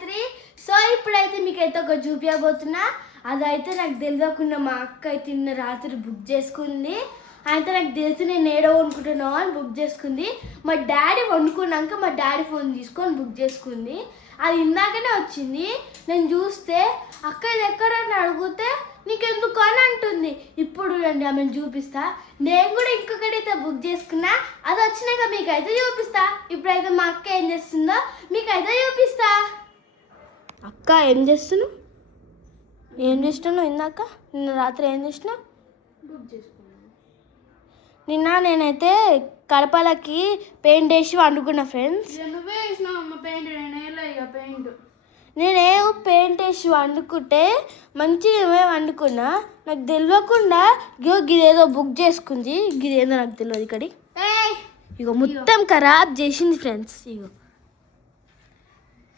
Gayatri. So ఇప్పుడైతే మీకైతే ఒక చూపించబోతున్నా. అదైతే నాకు తెలియకుండా మా అక్క అయితే నిన్న రాత్రి బుక్ చేసుకుంది. అయితే నాకు తెలిసి నేను ఏడో వండుకుంటున్నావు అని బుక్ చేసుకుంది. మా డాడీ వండుకున్నాక మా డాడీ ఫోన్ తీసుకొని బుక్ చేసుకుంది. అది ఇందాకనే వచ్చింది. నేను చూస్తే అక్క ఇది ఎక్కడని అడిగితే నీకెందుకు అని అంటుంది. ఇప్పుడు రండి ఆమెను చూపిస్తా. నేను కూడా ఇంకొకటైతే బుక్ చేసుకున్నా. అది వచ్చినాక మీకైతే చూపిస్తా. ఇప్పుడైతే మా అక్క ఏం చేస్తుందో మీకైతే చూపిస్తా. అక్క ఏం చేస్తున్నావు? ఇందాక నిన్న రాత్రి ఏం చేసినావు? బుక్ చేసుకున్నాను. నిన్న నేనైతే కడపలకి పెయింట్ వేసి వండుకున్నా ఫ్రెండ్స్. నువ్వే వేసినావు అమ్మ పెయింట్. నేనేలా ఇక పెయింట్ నేనేమో పెయింట్ వేసి వండుకుంటే మంచిగా వండుకున్నా. నాకు తెలియకుండా గిదేదో బుక్ చేసుకుంది. గిదేదో నాకు తెలియదు. ఇక్కడ ఇగో మొత్తం ఖరాబ్ చేసింది ఫ్రెండ్స్. ఇగో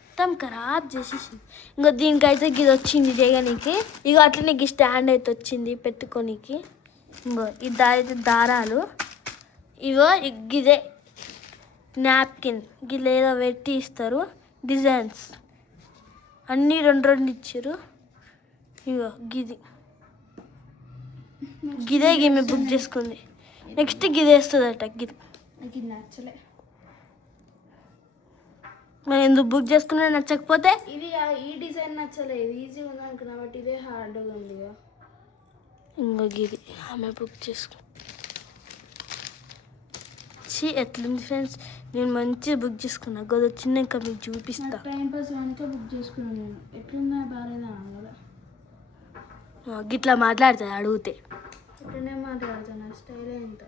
మొత్తం ఖరాబ్ చేసేసింది. ఇంకో దీనికైతే గిది వచ్చింది చేయడానికి. ఇగో అట్లనే ఈ స్టాండ్ అయితే వచ్చింది పెట్టుకోనికి. ఇంకో ఈ దారాలు ఇగో గిదే నాప్కిన్ గిదేదో పెట్టి ఇస్తారు. డిజైన్స్ అన్నీ రెండు రెండు ఇచ్చారు. ఇగో గిదే గిమ్మి బుక్ చేసుకుంది. నెక్స్ట్ గిది వేస్తుందట. గిది నాకు ఇది నచ్చలే. మరి ఎందుకు బుక్ చేసుకున్నా నచ్చకపోతే? ఇది ఈ డిజైన్ నచ్చలేదు. ఈజీగా ఉంది అనుకున్నా బట్ ఇదే హార్డ్గా ఉంది. ఇంకో గిది ఆమె బుక్ చేసుకుని ఎట్లుంది ఫ్రెండ్స్. నేను మంచిగా బుక్ చేసుకున్నా. గది వచ్చినాక మీకు చూపిస్తా. టైం పాస్ కనుక బుక్ చేసుకున్నాను నేను. ఎట్లున్నా బాగాలేదా కదా. గిట్లా మాట్లాడుతుంది అడిగితే. ఎట్లనే మాట్లాడుతున్నా స్టైలే ఇంత.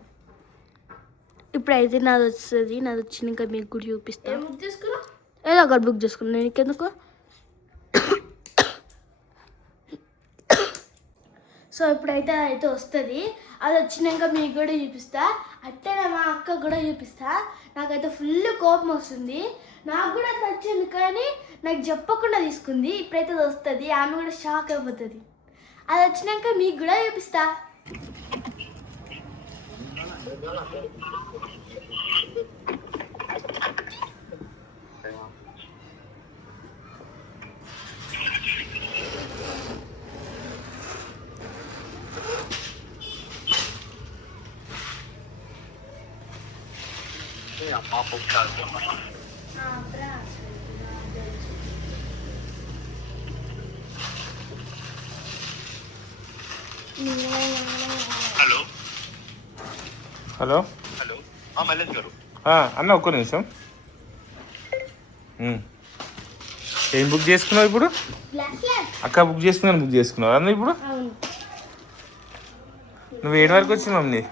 ఇప్పుడైతే నాది వస్తుంది. నాది వచ్చినాక మీకు కూడా చూపిస్తా. బుక్ చేసుకున్నా ఏదో ఒకటి బుక్ చేసుకున్నాను. నేను ఇంకెందుకు. సో ఇప్పుడైతే అయితే వస్తుంది. అది వచ్చినాక మీకు కూడా చూపిస్తా. అట్టే మా అక్క కూడా చూపిస్తా. నాకైతే ఫుల్ కోపం వస్తుంది. నాకు కూడా నచ్చింది కానీ నాకు చెప్పకుండా తీసుకుంది. ఇప్పుడైతే అది వస్తుంది. ఆమె కూడా షాక్ అయిపోతుంది. అది వచ్చినాక మీకు కూడా చూపిస్తా. హలో హలో హలో మల్లేష్ గారు. అన్న ఒక్క నిమిషం. ఏం బుక్ చేసుకున్నావు ఇప్పుడు? అక్క బుక్ చేసుకున్నావు అన్న. ఇప్పుడు నువ్వు ఏడు వరకు వచ్చినావు మమ్మీ?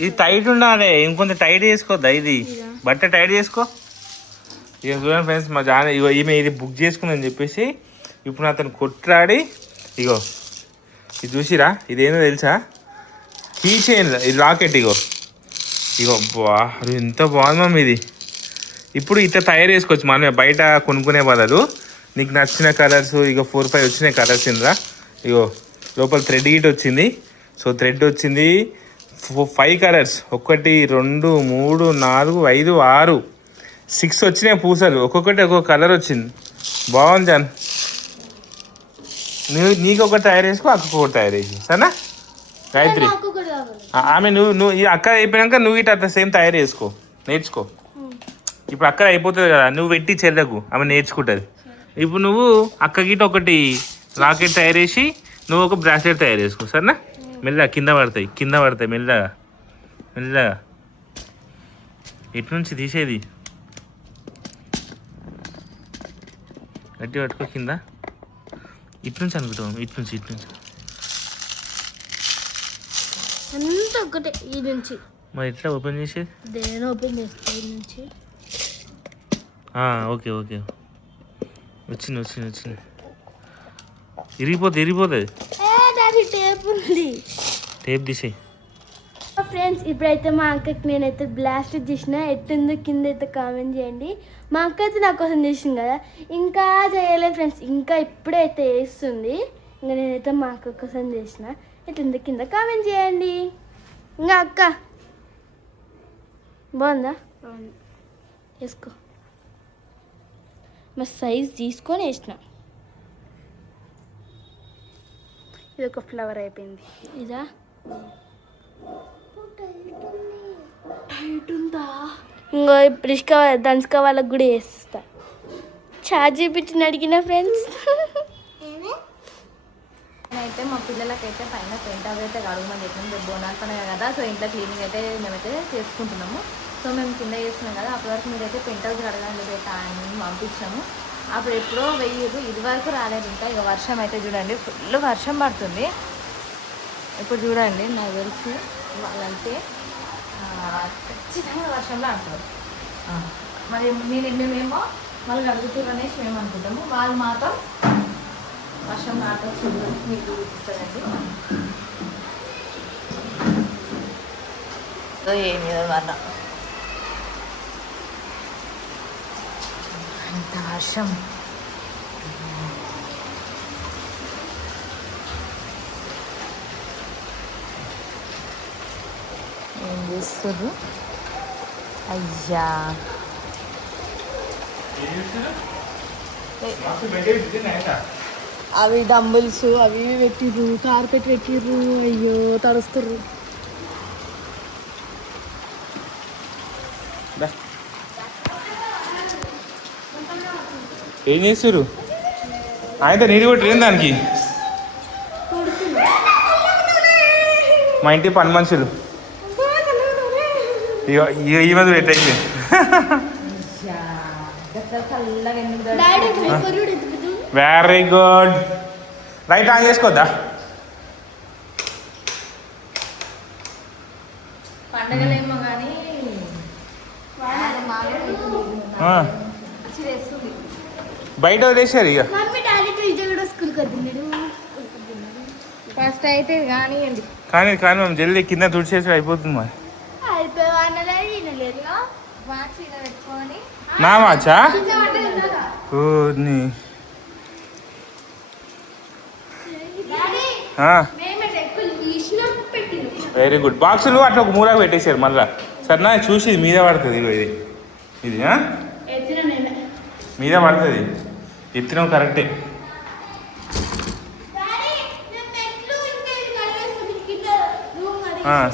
ఇది టైట్ ఉండాలి. ఇంకొంచెం టైట్ చేసుకోవద్దా? ఇది బట్ట టైట్ చేసుకో. ఇక చూడండి ఫ్రెండ్స్, మా జాన ఇగో ఈమె ఇది బుక్ చేసుకుందని చెప్పేసి ఇప్పుడు అతను కొట్లాడి ఇగో ఇది చూసిరా. ఇదేందో తెలుసా? కీ చైన్, ఇది లాకెట్. ఇగో బా ఎంత బాగుంది మమ్మీ ఇది. ఇప్పుడు ఇట్లా తయారు చేసుకోవచ్చు మనమే బయట కొనుక్కునే బదులు. నీకు నచ్చిన కలర్స్ ఇగో 4-5 వచ్చినాయి కలర్స్ ఇందులో. ఇగో లోపల థ్రెడ్ గిట్ వచ్చింది. సో థ్రెడ్ వచ్చింది 5 కలర్స్. 1 2 3 4 5 6 6 వచ్చినాయి పూసలు. ఒక్కొక్కటి ఒక్కొక్క కలర్ వచ్చింది. బాగుంది జాన్. నీకు ఒకటి తయారు చేసుకో, అక్క ఒకటి తయారు చేసి సరేనా గాయత్రి. ఆమె నువ్వు ఈ అక్క అయిపోయాక నువ్వు ఇట్లా అట్లా సేమ్ తయారు చేసుకో, నేర్చుకో. ఇప్పుడు అక్క అయిపోతుంది కదా, నువ్వు పెట్టి చెల్లకు ఆమె నేర్చుకుంటుంది. ఇప్పుడు నువ్వు అక్క గిట్ట ఒకటి లాకెట్ తయారు చేసి నువ్వు ఒక బ్రాస్లెట్ తయారు చేసుకో సరేనా. మెల్లగా కింద పడతాయి మెల్లగా ఎటు నుంచి తీసేది గట్టి పట్టుకో. కింద ఇటు నుంచి అనుకుంటాం. ఇటు నుంచి అంతా ఒకటే. ఈ నుంచి మరి ఎట్లా ఓపెన్ చేసేది? దేని ఓపెన్ చేస్తా ఈ నుంచి. ఓకే వచ్చింది. ఇరిగిపోతుంది. టేప్ ఉంది. టేప్ తీసేయి. ఫ్రెండ్స్ ఇప్పుడైతే మా అక్కకి నేనైతే బ్లాస్ట్ చేసిన. ఎట్టుందో కింద అయితే కామెంట్ చేయండి. మా అక్క అయితే నా కోసం చేసింది కదా, ఇంకా చేయలేదు ఫ్రెండ్స్. ఇంకా ఇప్పుడైతే వేస్తుంది. ఇంకా నేనైతే మా అక్క కోసం చేసిన. ఎట్లుందో కింద కామెంట్ చేయండి. ఇంకా అక్క బాగుందా? వేసుకో. మా సైజ్ తీసుకొని వేసిన. ఇది ఒక ఫ్లవర్ అయిపోయింది. ఇదా టైట్ ఉందా? ఇంకో ప్రిష్క దంచుక వాళ్ళకి కూడా వేస్తా. చార్జ్ చూపించి అడిగిన ఫ్రెండ్స్. అయితే మా పిల్లలకైతే పైన పెంట్ హౌస్ అయితే కడగమని చెప్పినాం. రేపు బోనాలు పండుగ కదా, సో ఇంట్లో క్లీనింగ్ అయితే మేమైతే చేసుకుంటున్నాము. సో మేము కింద చేస్తున్నాం కదా, అప్పటి వరకు మీరైతే పెంట్ హౌస్ కడగడానికి అని పంపించాము. అప్పుడు ఎప్పుడో వెయ్యరు, ఇది వరకు రాలేదు ఇంకా. ఇక వర్షం అయితే చూడండి, ఫుల్ వర్షం పడుతుంది. ఇప్పుడు చూడండి, నాకు తెలిసి వాళ్ళంటే ఖచ్చితంగా వర్షంలో అంటారు. మరి మేమేమో వాళ్ళు అడుగుతారు అనేసి మేము అనుకుంటాము. వాళ్ళు మాత్రం వర్షం ఆటో చూడండి, మీకు చూపిస్తారండి. ఏమి వల్ల ఇంత వర్షం. ఏం చేస్తారు అయ్యా? అవి డంబుల్స్ అవి పెట్టిర్రు, కార్పెట్ పెట్టిర్రు. అయ్యో తడుస్తుర్రు. ఏం చేస్తారు? అయితే నీరు కొట్టలేదు దానికి. మా ఇంటి పని మనుషులు ఈ మధ్య పెట్టేసి వెరీ గుడ్. లైట్ ఆన్ చేసుకోద్దా? పండగలేమో కానీ బయట వదిలేసారు ఇక. మమ్మీ డాడీ ట్యూస్డే కూడా స్కూల్కి వద్దున్నాడు. ఫస్ట్ అయితే కానివ్వండి. కానీ మేము జల్దీ కింద తుడిచేసి అయిపోతుంది మరి. వాచ్ ఇలా పెట్టుకొని నా వాచా? Very good. బాక్సులు అట్లా ఒక మూలకు పెట్టేశారు మళ్ళా. సరేనా, చూసి ఇది మీద పడుతుంది. ఇది ఇది మీద పడుతుంది. ఎత్తినావు కరెక్టే.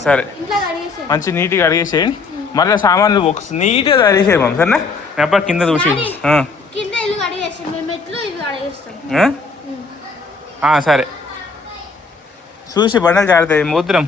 సరే, మంచి నీట్గా అడిగేసేయండి. మళ్ళీ సామాన్లు ఒక నీట్గా అడిగేసేది మమ్మీ. సరేనా, మేము ఎప్పటి కింద చూసేయండి. కింద ఇల్లు కడిగేస్తాం మేము, మెట్లు ఇవి కడిగేస్తాం. సరే, చూసి బండలు జారుతాయి. మోద్రం